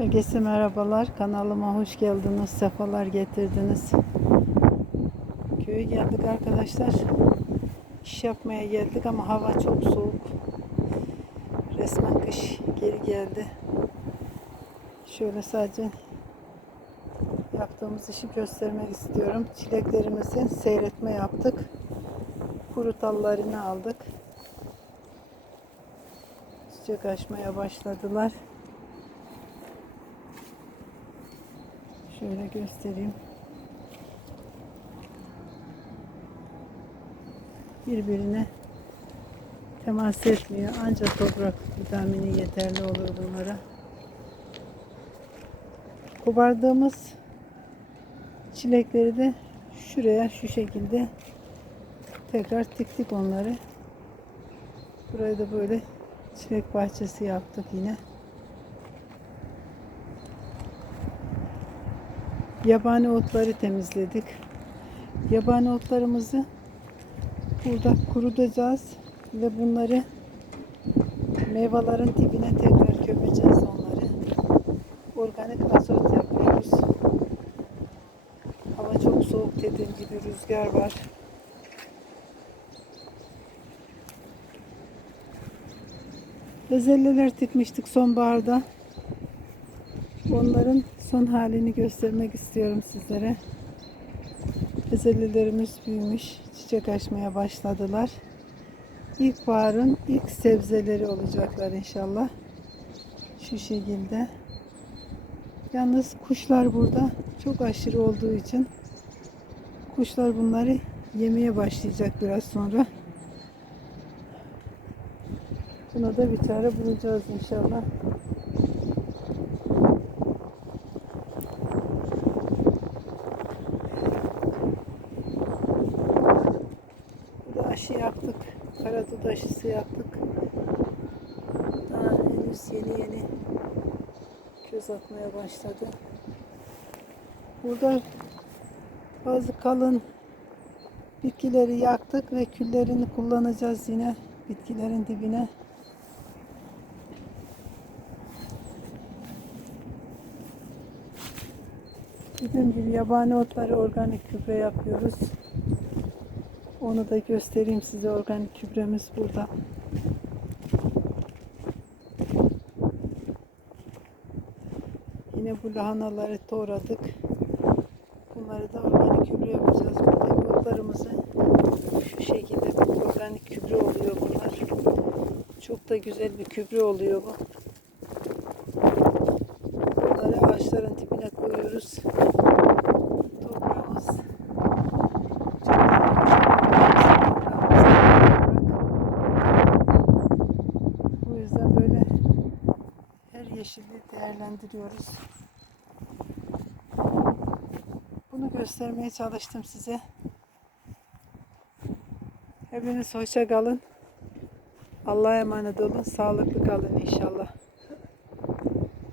Herkese merhabalar. Kanalıma hoş geldiniz. Sefalar getirdiniz. Köye geldik arkadaşlar. İş yapmaya geldik ama hava çok soğuk. Resmen kış geri geldi. Şöyle sadece yaptığımız işi göstermek istiyorum. Çileklerimizi seyretme yaptık. Kuru tallarını aldık. Çiçek açmaya başladılar. Şöyle göstereyim. Birbirine temas etmiyor. Ancak toprak vitamini yeterli olur bunlara. Kubardığımız çilekleri de şuraya şu şekilde tekrar diktik onları. Buraya da böyle çilek bahçesi yaptık yine. Yabani otları temizledik. Yabani otlarımızı burada kurutacağız ve bunları meyvelerin dibine tekrar gömeceğiz onları. Organik azot yapıyoruz. Hava çok soğuk dediğim gibi rüzgar var. Bezelyeler dikmiştik sonbaharda. Onların son halini göstermek istiyorum sizlere. Bezelyelerimiz büyümüş, çiçek açmaya başladılar. İlkbaharın ilk sebzeleri olacaklar inşallah. Şu şekilde. Yalnız kuşlar burada çok aşırı olduğu için kuşlar bunları yemeye başlayacak biraz sonra. Buna da bir çare bulacağız inşallah. Burada aşı Karadut aşısı yaptık. Daha henüz yeni yeni köz atmaya başladı. Burada bazı kalın bitkileri yaktık ve küllerini kullanacağız yine bitkilerin dibine. Dediğim gibi yabani otları organik gübre yapıyoruz. Onu da göstereyim size. Organik gübremiz burada. Yine bu lahanaları doğradık. Bunları da organik gübre yapacağız. Buradaki otlarımızı şu şekilde organik gübre oluyor bunlar. Çok da güzel bir gübre oluyor bu. Bunları ağaçların dibine koyuyoruz. Toprağımız bu yüzden böyle her yeşilliği değerlendiriyoruz. Bunu göstermeye çalıştım size. Hepiniz hoşça kalın. Allah'a emanet olun. Sağlıklı kalın inşallah.